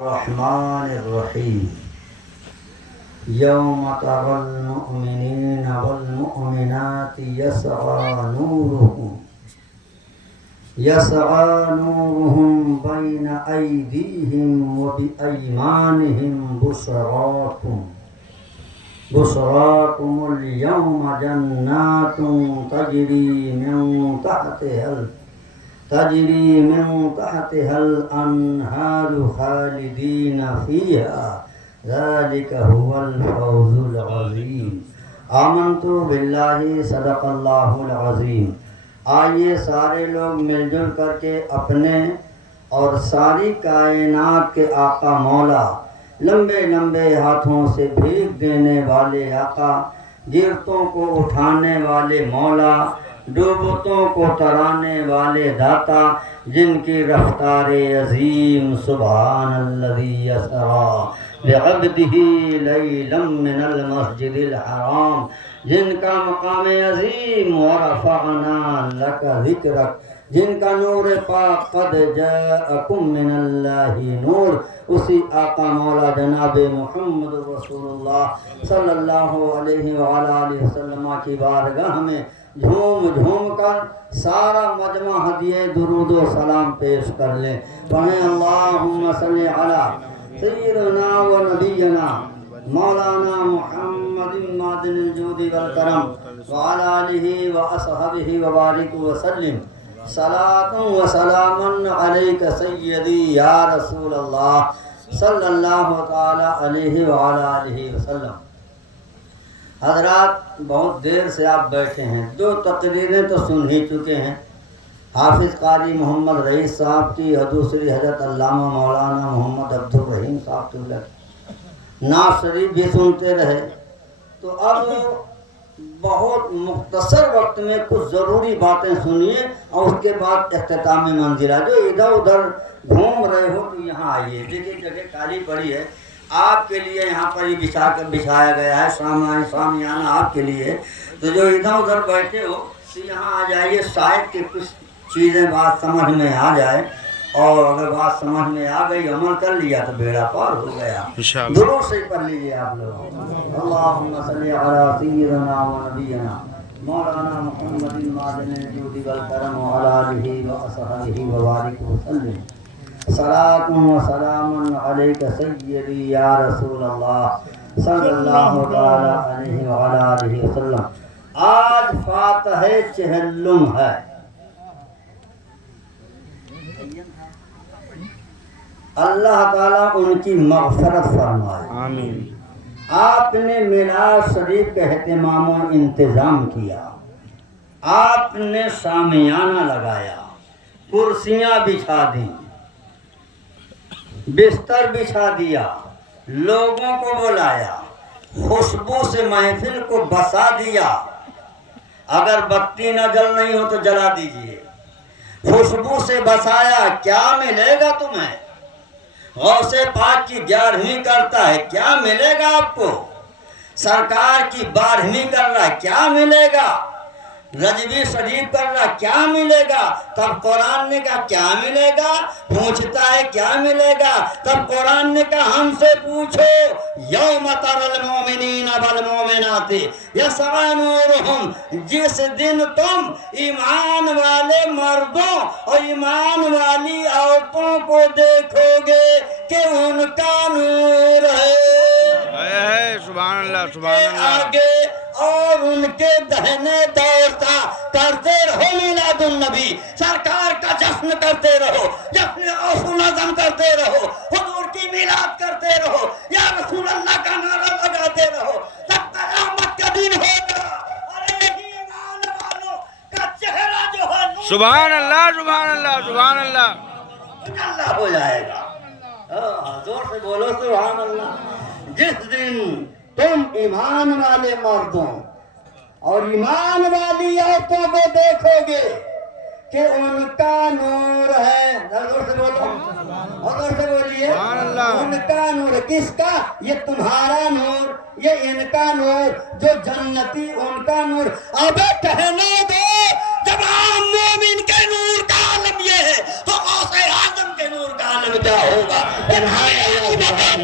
الرحمن الرحیم یوم تری المؤمنین والمؤمنات یسعی نورهم بین ایدیہم وبایمانہم بشراکم اليوم جنات تجری من تحتها الانہار خالدین فیہا ذالک هو الفوز العظیم۔ آمنت باللہ صدق اللہ العظیم۔ آئیے سارے لوگ مل جل کر کے اپنے اور ساری کائنات کے آقا مولا، لمبے لمبے ہاتھوں سے بھیک دینے والے آقا، گرتوں کو اٹھانے والے مولا، ڈوبتوں کو ترانے والے داتا، جن کی رفتار عظیم سبحان الذی اسری بعبدہ لیلا من المسجد الحرام، جن کا مقام عظیم ورفعنا لک ذکرک، جن کا نور پاک قد جاءکم من اللہ نور، اسی آقا مولا جناب محمد رسول اللہ صلی اللہ علیہ وآلہ وسلم کی بارگاہ میں جھوم جھوم کر سارا مجمع ہدیہ درود و سلام پیش کر لیں۔ پڑھیں اللہم صلی علی سیدنا و نبینا مولانا محمد معدن الجود والکرم وعلی آلہ و اصحابہ وبارک وسلم۔ صلاۃ و سلام علیک سیدی یا رسول اللہ صلی اللہ تعالی علیہ وعلی آلہ وسلم۔ حضرات، بہت دیر سے آپ بیٹھے ہیں، دو تقریریں تو سن ہی چکے ہیں، حافظ قاری محمد رئیس صاحب کی اور دوسری حضرت علامہ مولانا محمد عبدالرحیم صاحب کی نعت شریف بھی سنتے رہے۔ تو اب بہت مختصر وقت میں کچھ ضروری باتیں سنیے اور اس کے بعد اختتامی منزلہ۔ جو ادھر ادھر گھوم رہے ہو تو یہاں آئیے، دیکھیے جگہ خالی پڑی ہے آپ کے لیے، یہاں پر یہ بچھایا گیا ہے سامیانہ آپ کے لیے۔ تو جو ادھر ادھر بیٹھے ہو تو یہاں آ جائیے، شاید کہ کچھ چیزیں بات سمجھ میں آ جائے، اور اگر بات سمجھ میں آ گئی، عمل کر لیا تو بیڑا پار ہو گیا۔ درود سے پڑھ لیجیے آپ لوگ، اللہم صلی علی سیدنا و نبینا مولانا محمد معدن الجود والکرم وعلی آلہ و اصحابہ وبارک وسلم۔ صلاۃ و سلام علیک سیدی یا رسول اللہ صلی اللہ تعالی علیہ وعلی آلہ وسلم۔ آج فاتح چہلم ہے۔ اللہ تعالیٰ ان کی مغفرت فرمائے، آمین۔ آپ نے میلاد شریف کا اہتمام و انتظام کیا، آپ نے شامیانہ لگایا، کرسیاں بچھا دیں، بستر بچھا دیا، لوگوں کو بلایا، خوشبو سے محفل کو بسا دیا۔ اگر بتی نہ جل رہی ہو تو جلا دیجئے۔ خوشبو سے بسایا، کیا ملے گا تمہیں؟ غوث پاک کی 11ویں کرتا ہے، کیا ملے گا آپ کو؟ سرکار کی 12ویں کر رہا ہے، کیا ملے گا؟ رجوی شریف کر رہا، کیا ملے گا؟ تب قرآن نے کہا کیا ملے گا؟ پوچھتا ہے کیا ملے گا؟ تب قرآن نے کہا ہم سے پوچھو، یوم تری المؤمنین والمؤمنات یسعی نورہم، جس دن تم ایمان والے مردوں اور ایمان والی عورتوں کو دیکھو گے کہ ان کا نور ہے سبحان اللہ سبحان اللہ آگے، اور ان کے دہنے دوڑتا کرتے رہو میلاد النبی، سرکار کا جشن کرتے رہو، جشن غوث اعظم کرتے رہو، حضور کی میلاد کرتے رہو، یا رسول اللہ کا نعرہ لگاتے رہو، تب قیامت کا دن ہوگا اور ایمان والوں کا چہرہ جو ہے سبحان اللہ سبحان اللہ سبحان اللہ اللہ ہو جائے گا۔ زور سے بولو سبحان اللہ۔ جس دن تم ایمان والے مردوں اور ایمان والی عورتوں کو دیکھو گے کہ ان کا نور ہے، زور سے بولو، زور سے بولیے، ان کا نور، کس کا؟ یہ تمہارا نور، یہ ان کا نور، جو جنتی ان کا نور۔ اب کہنے دو، جب عام مومن کے نور کا عالم یہ ہے تو غوث اعظم کے نور کا عالم کیا ہوگا؟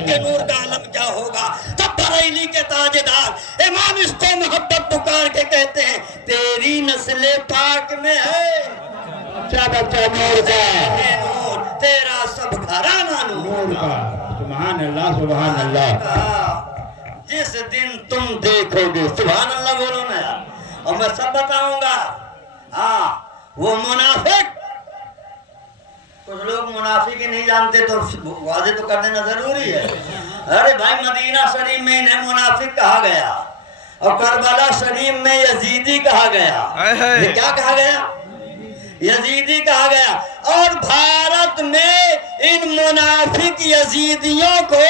کے نور کا عالم کیا ہوگا؟ تب بریلی کے تاجدار امام اس کو محبت پکار کے کہتے ہیں تیری نسل پاک میں ہے بچہ بچہ نور کا، نور، تیرا سب گھرانہ نور کا، سبحان اللہ سبحان اللہ۔ جس دن تم دیکھو گے، سبحان اللہ بولو نا یار، اور میں سب بتاؤں گا۔ ہاں وہ منافق، کچھ لوگ منافق ہی نہیں جانتے تو واضح تو کر دینا ضروری ہے۔ ارے بھائی مدینہ شریف میں انہیں منافق کہا گیا اور کربلا شریف میں یزیدی کہا گیا۔ یہ کیا کہا گیا؟ یزیدی کہا گیا۔ اور بھارت میں ان منافق یزیدیوں کو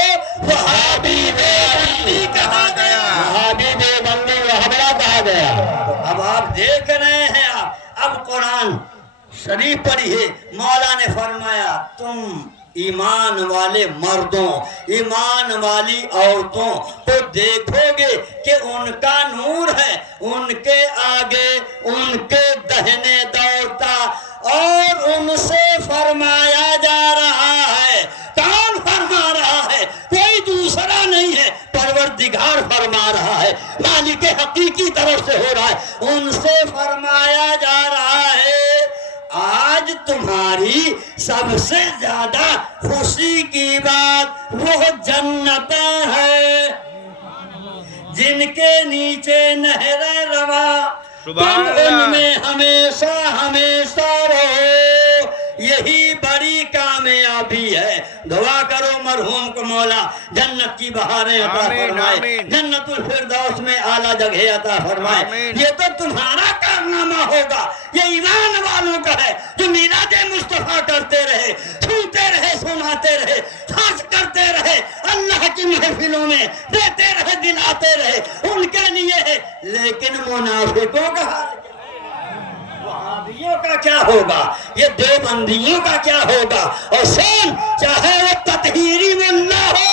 وہابی دیوبندی کہا گیا، وہابی دیوبندی وہابرا کہا گیا۔ تو اب آپ دیکھ رہے ہیں، اب قرآن شریف پڑھیے، مولا نے فرمایا تم ایمان والے مردوں، ایمان والی عورتوں کو دیکھو گے کہ ان کا نور ہے، ان کے آگے ان کے دہنے دوڑتا، اور ان سے فرمایا جا رہا ہے۔ کون فرما رہا ہے؟ کوئی دوسرا نہیں ہے، پروردگار فرما رہا ہے، مالک حقیقی طرف سے ہو رہا ہے، ان سے فرمایا جا رہا ہے آج تمہاری سب سے زیادہ خوشی کی بات وہ جنتیں ہیں جن کے نیچے نہریں رواں، تم ان میں ہمیشہ ہمیشہ رہو، یہی بڑی کامیابی ہے۔ دعا کرو مرحوم کو مولا جنت کی بہاریں عطا فرمائے، جنت الفردوس میں اعلیٰ جگہ عطا فرمائے۔ یہ تو تمہارا کارنامہ ہوگا، یہ ایمان والوں کا ہے جو میلاد مصطفیٰ کرتے رہے، سنتے رہے، سناتے رہے، خرچ کرتے رہے، اللہ کی محفلوں میں دیتے رہے، دلاتے رہے، ان کے لیے ہے۔ لیکن منافقوں کا حال کیا؟ وہابیوں کا کیا ہوگا؟ یہ دیوبندیوں کا کیا ہوگا؟ اور سن، چاہے وہ تطہیری ملا ہو،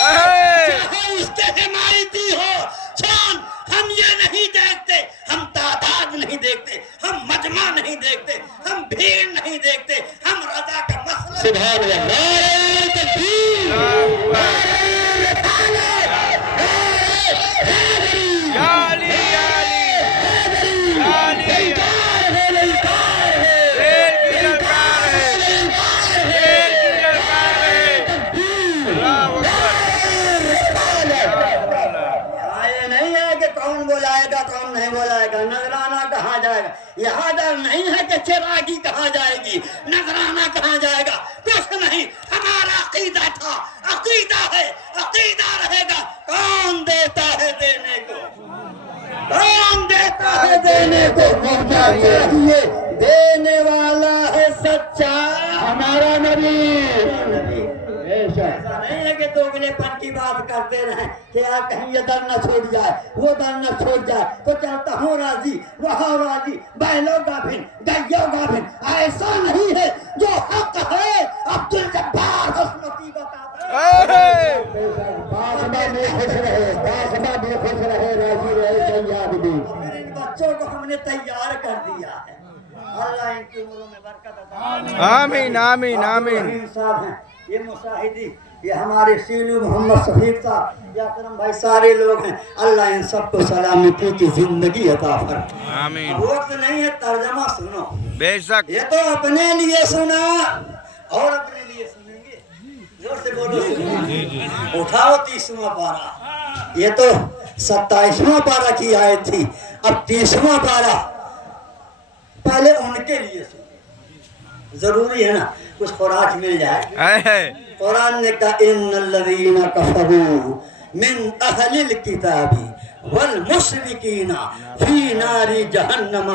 چاہے اس کے حمایتی ہو، سن، ہم یہ نہیں دیکھتے، ہم تعداد نہیں دیکھتے، ہم مجمع نہیں دیکھتے، ہم بھیڑ نہیں دیکھتے، ہم رضا کا مسئلہ۔ سبحان اللہ، نعرہ تکبیر، نعرہ رسالت، نعرہ حیدری، یا علی یا علی یا علی، للکار ہے، للکار ہے، شیر کی للکار ہے، شیر کی للکار ہے، اللہ اکبر۔ یہ نہیں ہے کہ کون بلائے گا کون نہیں بلائے گا، نذرانہ کہاں جائے گا، یہاں در نہیں ہے کہ چراغی کہاں جائے گی، نذرانہ کہاں جائے گا، کچھ نہیں۔ ہمارا عقیدہ تھا، عقیدہ ہے، عقیدہ رہے گا۔ کون دیتا ہے دینے کو، کون دیتا ہے دینے کو، چاہیے دینے والا ہے سچا ہمارا نبی۔ ایسا نہیں ہے کہ دوگلے پن کی بات کرتے رہیں کہ یار کہیں یہ در نہ چھوڑ جائے، وہ در نہ چھوڑ جائے تو چلتا ہوں راضی، وہاں راضی، بیلو گابھن، گئیو گابھن۔ ایسا نہیں ہے، جو حق ہے عبدالجبار حسنتی بتاتا ہے۔ باخبا بھی خوش رہے، باخبا بھی خوش رہے، راضی رہے، سیاد بھی۔ پھر ان بچوں کو ہم نے تیار کر دیا ہے، اللہ ان کی عمروں میں برکت عطا فرمائے۔ آمین آمین آمین۔ رحیم صاحب ہیں، یہ مشاہدی، یہ ہمارے سینو محمد شفیق صاحب، یہ اکرم بھائی، سارے لوگ ہیں، اللہ ان سب کو سلامتی کی زندگی عطا فرمائے۔ آمین۔ وقت نہیں ہے، ترجمہ سنو، بے شک۔ یہ تو اپنے لیے سنا اور اپنے لیے سنیں گے، زور سے بولو، اٹھاؤ 30واں پارہ، یہ تو 27واں پارہ کی آیت تھی، اب 30واں پارہ، پہلے ان کے لیے سنیں، ضروری ہے نا کچھ خوراک مل جائے۔ قرآن نے کہا ان الذین کفروا من اہل الکتاب والمشرکین فی نار جہنم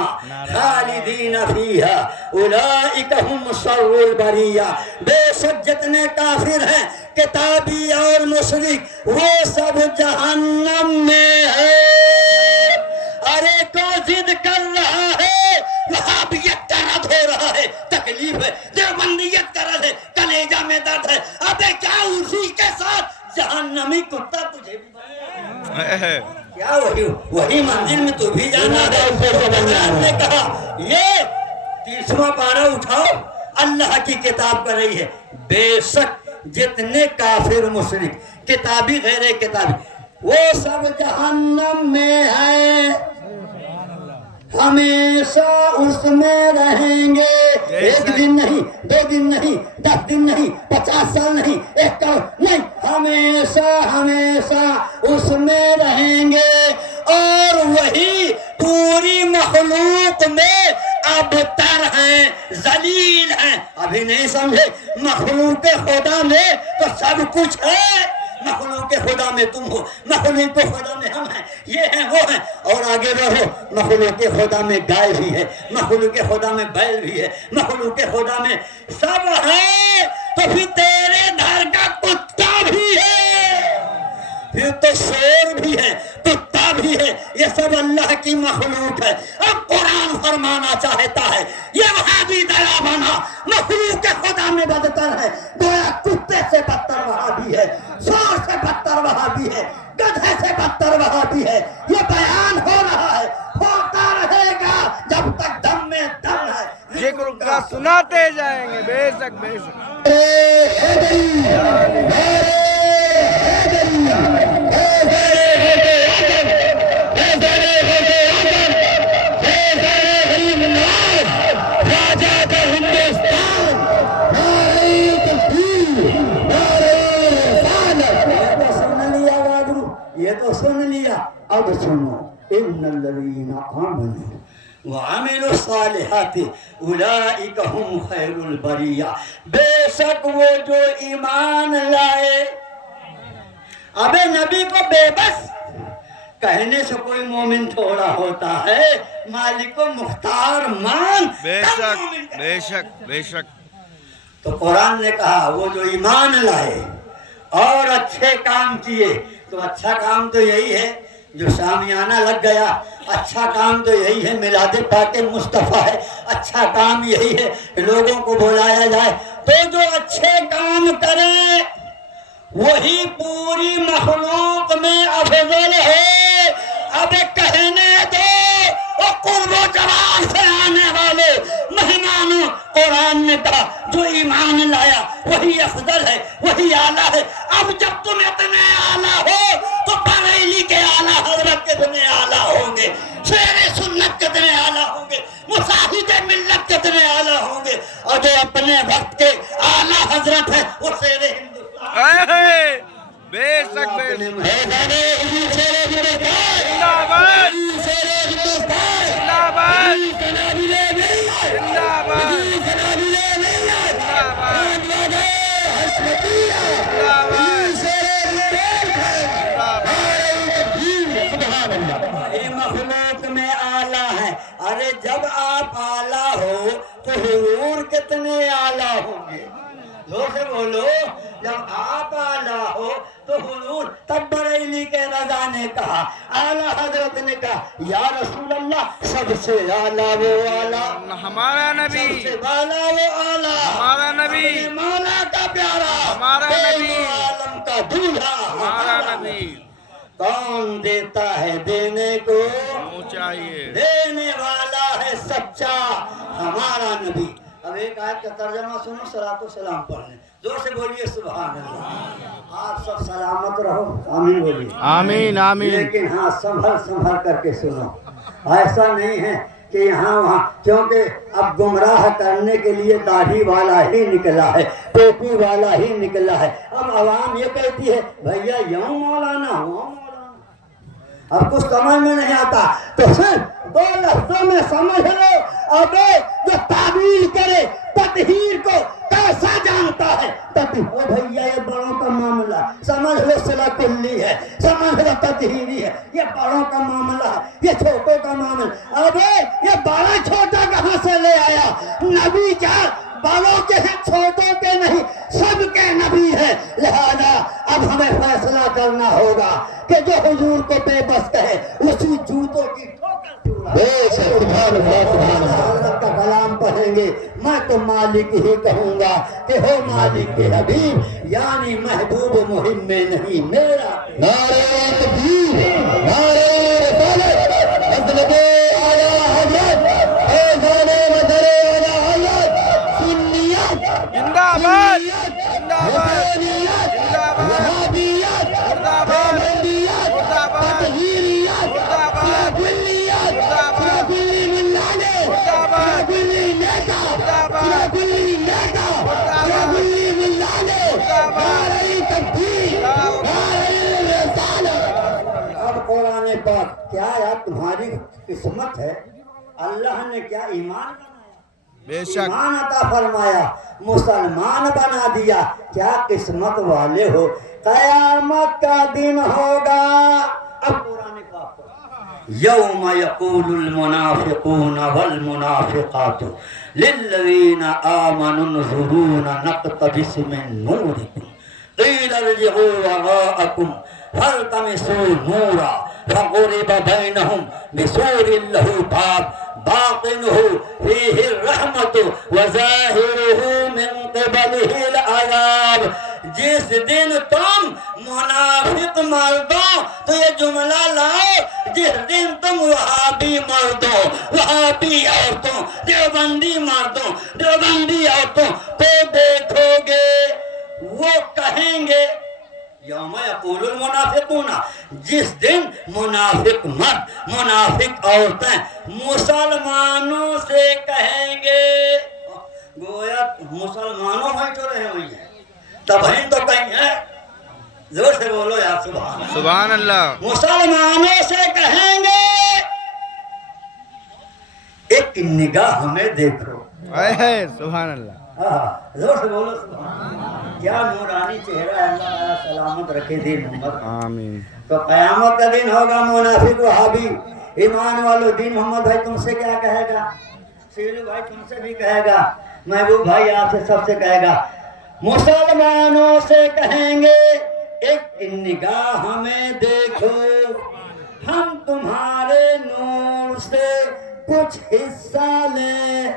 خالدین فیہا اولئک ہم شر البریہ۔ بے شک جتنے کافر ہیں کتابی اور مشرک وہ سب جہنم میں ہے۔ ارے کو ضد کر رہا ہے، وہابیت کا رد ہو رہا ہے، تکلیف ہے، دیوبندیت کا رد ہے، کلیجہ میں درد ہے۔ ابے کیا اسی کے ساتھ جہنمی کتا تجھے بھی کیا وہی منزل میں تو بھی جانا ہے۔ حضرت نے کہا یہ 30واں پارہ اٹھاؤ، اللہ کی کتاب کر رہی ہے، بے شک جتنے کافر مشرک کتابی غیر کتابی وہ سب جہنم میں ہیں، ہمیشہ اس میں رہیں گے، ایک دن نہیں، 2 دن نہیں، 10 دن نہیں، 50 سال نہیں، 1 کروڑ نہیں، ہمیشہ ہمیشہ اس میں رہیں گے۔ اور وہی پوری مخلوق میں ابتر ہیں، ذلیل ہیں۔ ابھی نہیں سمجھے؟ مخلوق خدا میں تو سب کچھ ہے، مخلوق خدا میں تم ہو، مخلوق خدا میں ہم ہیں، یہ ہیں وہ ہیں۔ اور آگے بڑھو، مخلوق خدا میں گائے بھی ہے، مخلوق خدا میں بیل بھی ہے، مخلوق خدا میں سب ہے، تو پھر تیرے گھر کا کتا بھی ہے، پھر تو شیر بھی ہے، کتا بھی ہے، یہ سب اللہ کی مخلوق ہے۔ اب قرآن فرمانا چاہتا ہے یہ وہابی دلا بنا مخلوق خدا میں بدتر ہے، گویا کتے سے بدتر وہابی ہے، سور سے بدتر وہابی ہے، گدھے سے بدتر وہابی ہے۔ یہ بیان ہو رہا ہے، ہوتا رہے گا جب تک دم میں دم ہے۔ ذکر کا سناتے جائیں گے، بے شک بے شک۔ یہ تو سن لیا، اب سنو، ان الذین آمنوا وعملوا الصالحات اولئک هم خیر البریہ، بے شک وہ جو ایمان لائے۔ ابے نبی کو بے بس کہنے سے کوئی مومن تھوڑا ہوتا ہے، مالک و مختار مان، بے تب شک مومن کہتا ہے۔ بے شک بے شک۔ تو قرآن نے کہا وہ جو ایمان لائے اور اچھے کام کیے، تو اچھا کام تو یہی ہے جو شامیانہ لگ گیا، اچھا کام تو یہی ہے میلاد پاک مصطفیٰ ہے، اچھا کام یہی ہے لوگوں کو بلایا جائے۔ تو جو اچھے کام کرے وہی پوری مخلوق میں افضل ہے۔ اب کہنے دو وہ قرب و جوار سے آنے والے مہمانوں، قرآن نے کہا جو ایمان لایا وہی افضل ہے، وہی اعلیٰ ہے۔ اب جب تم اتنے اعلیٰ ہو تو بریلی کے اعلیٰ حضرت کتنے اعلیٰ ہوں گے، شیر سنت کتنے اعلیٰ ہوں گے، مجاہد ملت کتنے اعلیٰ ہوں گے، اور جو اپنے وقت کے اعلیٰ حضرت ہے وہ شیر ہندوستان۔ بے شک بے شک۔ زندہ باد باد، زندہ باد زندہ باد مخلوق میں اعلیٰ ہے۔ ارے جب آپ اعلیٰ ہو تو حضور کتنے اعلیٰ ہوں گے، زور سے بولو، جب آپ اعلیٰ ہو تو حضور۔ تب بریلی کے رضا نے کہا، اعلیٰ حضرت نے کہا یا رسول اللہ سب سے اعلیٰ وہ اعلیٰ، ہمارا نبی، سب سے بالا وہ اعلیٰ، ہمارا نبی، اپنے مولا کا پیارا، ہمارا نبی، دونوں عالم کا دولہا ہمارا نبی۔ کون دیتا ہے دینے کو، وہ چاہیے دینے والا ہے سچا ہمارا نبی۔ اب ایک آیت کا ترجمہ سنو، صلاۃ و سلام پڑھنے، زور سے بولیے سبحان اللہ۔ آپ سب سلامت رہو، آمین بولیے، آمین آمین۔ لیکن ہاں سنبھل کر کے سنو، ایسا نہیں ہے کہ یہاں وہاں، کیونکہ اب گمراہ کرنے کے لیے داڑھی والا ہی نکلا ہے، ٹوپی والا ہی نکلا ہے۔ اب عوام یہ کہتی ہے بھیا یوں مولانا ہوں مولانا، اب کچھ سمجھ میں نہیں آتا تو صرف 2 لفظوں میں سمجھ لو۔ اب جو تعبیر کرے تطہیر کو کیسا جانتا ہے، او بھیا یہ بڑوں کا معاملہ، سمجھ لو صلہ کلی ہے، سمجھ لو تطہیری ہے، یہ بڑوں کا معاملہ ہے، یہ چھوٹوں کا معاملہ۔ اب یہ بڑا چھوٹا کہاں سے لے آیا؟ نبی کیا بڑوں کے ہیں چھوٹوں کے نہیں، سب کے نبی ہے۔ لہذا اب ہمیں فیصلہ کرنا ہوگا کہ جو حضور کو بے بس کہے اسی جوتوں کی حضرت کا کلام پڑھیں گے، میں تو مالک ہی کہوں گا کہ ہو مالک کے حبیب، یعنی محبوب مہم میں نہیں میرا۔ نعرہ تکبیر، نعرہ رسالت، حضرت اعلیٰ حضرت فیضان مظہر اعلیٰ حضرت سنیت زندہ باد زندہ باد۔ دیوبندیات تطہیریات سراکلیات سراکلی ملانے سراکلی نیتا سراکلی نیتا سراکلی ملانے نعرہ تکبیر نعرہ رسالت۔ اب قرآن پاک کیا یار تمہاری قسمت ہے، اللہ نے کیا ایمان بے شک ایمان عطا فرمایا، مسلمان بنا دیا، کیا قسمت والے ہو۔ قیامت کا دن ہوگا، اب قرآن پاک یوم یقول المنافقون والمنافقات للذین آمنوا انظرونا نقتبس من نورکم قیل ارجعوا وراءکم فالتمسوا نورا فضرب بینہم بسور لہ باب باطنہ فیہ الرحمت وظاہرہ من قبلہ العذاب۔ جس دن تم منافق مردوں تو یہ جملہ لاؤ، جس دن تم وہابی مردوں، وہابی عورتوں، دیوبندی مردوں، دیوبندی عورتوں کو دیکھو گے، وہ کہیں گے یوم یقول المنافقون، جس دن منافق مرد منافق عورتیں مسلمانوں سے کہیں گے، گویا مسلمانوں میں تو رہے ہوئی ہیں، تب ہم تو کہیں ہیں، زور سے بولو یا سبحان اللہ۔ سبحان اللہ۔ مسلمانوں سے کہیں گے ایک نگاہ ہمیں دیکھو، اے سبحان اللہ۔ زور سے بولو سبحان اللہ۔ کیا نورانی چہرہ ہے، اللہ تعالیٰ سلامت رکھے دین محمد۔ آمین۔ تو قیامت کا دن ہوگا، منافق وہابی ایمان والو، دین محمد بھائی تم سے کیا کہے گا، سیلو بھائی تم سے بھی کہے گا، محبوب بھائی آپ سے سب سے کہے گا، مسلمانوں سے کہیں گے ایک نگاہ ہمیں دیکھو، ہم تمہارے نور سے کچھ حصہ لیں،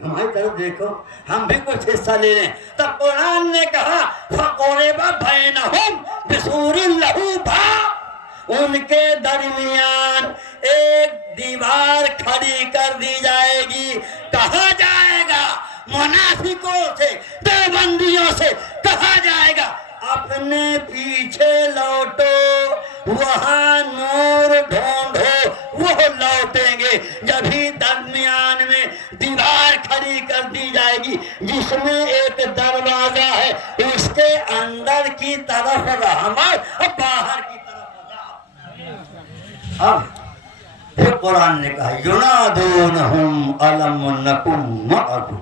ہماری طرف دیکھو ہم بھی کچھ حصہ لے لیں۔ تب قرآن نے کہا فَقُرِبَ بَيْنَهُمْ بِسُورٍ لَهُ بَابٌ، ان کے درمیان ایک دیوار کھڑی کر دی جائے گی، کہا جائے گا منافقوں سے دیوبندیوں سے کہا جائے گا اپنے پیچھے لوٹو، وہاں نور ڈھونڈو، وہ لوٹیں گے، جبھی درمیان میں دیوار کھڑی کر دی جائے گی جس میں ایک دروازہ ہے، اس کے اندر کی طرف رحمت اور باہر کی طرف عذاب۔ اب پھر قرآن نے کہا ینادونہم الم نکن معکم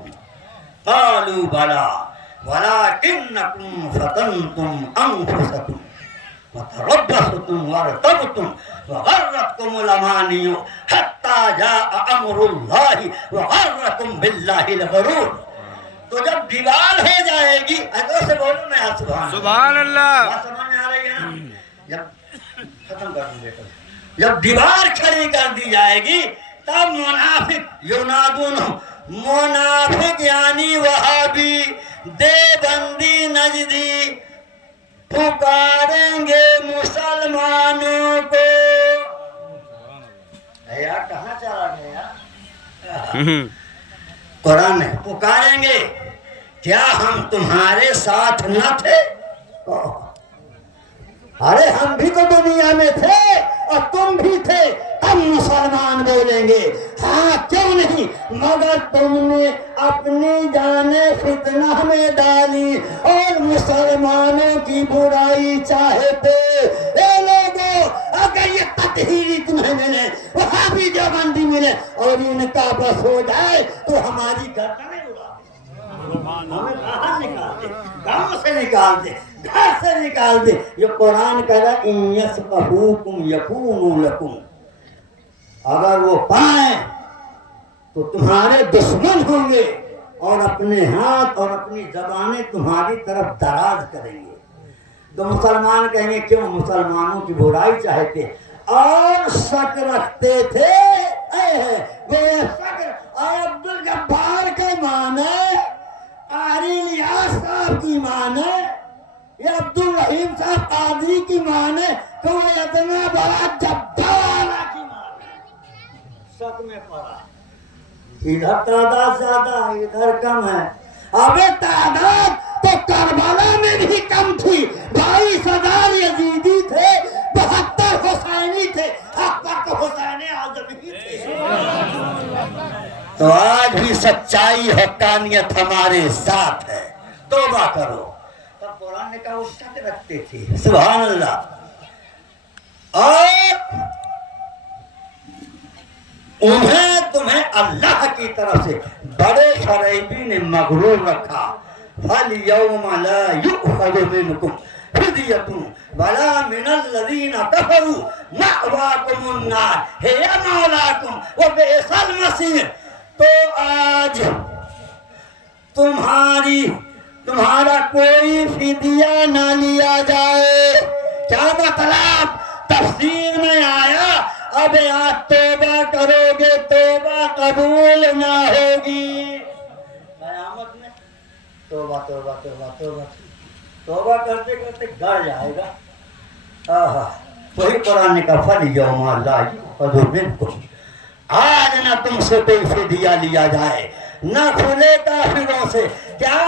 قالوا بلی ولکنکم فتنتم انفسکم وتربصتم وارتبتم وغرتکم الامانی حتی جاء امر اللہ وغرکم باللہ الغرور۔ تو جب دیوار ہو جائے گی، ایسے سے بولو میں آپ سبحان اللہ۔ بات سمجھ میں آ رہی ہے نا؟ جب ختم کر دوں بیٹا، جب دیوار کھڑی کر دی جائے گی تب منافق ینادونہم، منافق یعنی وہابی دیوبندی نجدی پکاریں گے مسلمانوں کو، یار کہاں چلا گیا؟ قرآن میں پکاریں گے کیا ہم تمہارے ساتھ نہ تھے؟ ارے ہم بھی تو دنیا میں تھے اور تم بھی تھے، ہم مسلمان بولیں گے ہاں کیوں نہیں، مگر تم نے اپنی جانیں فتنہ میں ڈالی اور مسلمانوں کی برائی چاہتے۔ اے لوگوں، اگر یہ تطہیری تمہیں ملے، وہاں بھی دیوبندی ملے اور ان کا بس ہو جائے تو ہماری گردنیں اڑا دے، ہمیں باہر نکال دے، گاؤں سے نکال دے، گھر سے نکال دے۔ یہ قرآن کہہ رہا ہے ان یثقفوکم یکونوا لکم، اگر وہ پائیں تو تمہارے دشمن ہوں گے اور اپنے ہاتھ اور اپنی زبانیں تمہاری طرف دراز کریں گے۔ تو مسلمان کہیں گے کیوں؟ مسلمانوں کی برائی چاہتے اور شک رکھتے تھے۔ گویا شک عبد الجبار کا معنی، قاری الیاس صاحب کی معنی، یہ عبد الرحیم صاحب قادری کی معنی، کوئی اتنا بڑا جبار کی معنی، شک میں پڑا۔ ادھر تعداد زیادہ ادھر کم ہے، اب تعداد تو کربلا میں بھی کم تھی، 22,000 یزیدی تو آج بھی سچائی حقانیت ہمارے ساتھ ہے، توبہ کرو۔ تب قرآن نے کہا وہ شک رکھتے تھے، سبحان اللہ، اور انہیں تمہیں اللہ کی طرف سے بڑے فریبی نے مغرور رکھا۔ فَالْيَوْمَ لَا يُؤْخَذُ مِنْكُمْ فِدْيَةٌ وَلَا مِنَ الَّذِينَ كَفَرُوا مَأْوَاكُمُ النَّارُ هِيَ مَوْلَاكُمْ وَبِئْسَ الْمَصِيرُ۔ تو آج تمہارا کوئی فدیہ نہ لیا جائے۔ کیا مطلب؟ تفسیر میں آیا اب آپ توبہ کرو گے توبہ قبول نہ ہوگی۔ قیامت میں توبہ توبہ توبہ توبہ توبہ کرتے کرتے گھر جائے گا۔ وہی قرآن نے کہا فَالْيَوْمَ لَا يُؤْخَذُ مِنْكُمْ، آج نہ تم سے کوئی فدیہ لیا جائے، نہ کھلے کافروں سے۔ کیا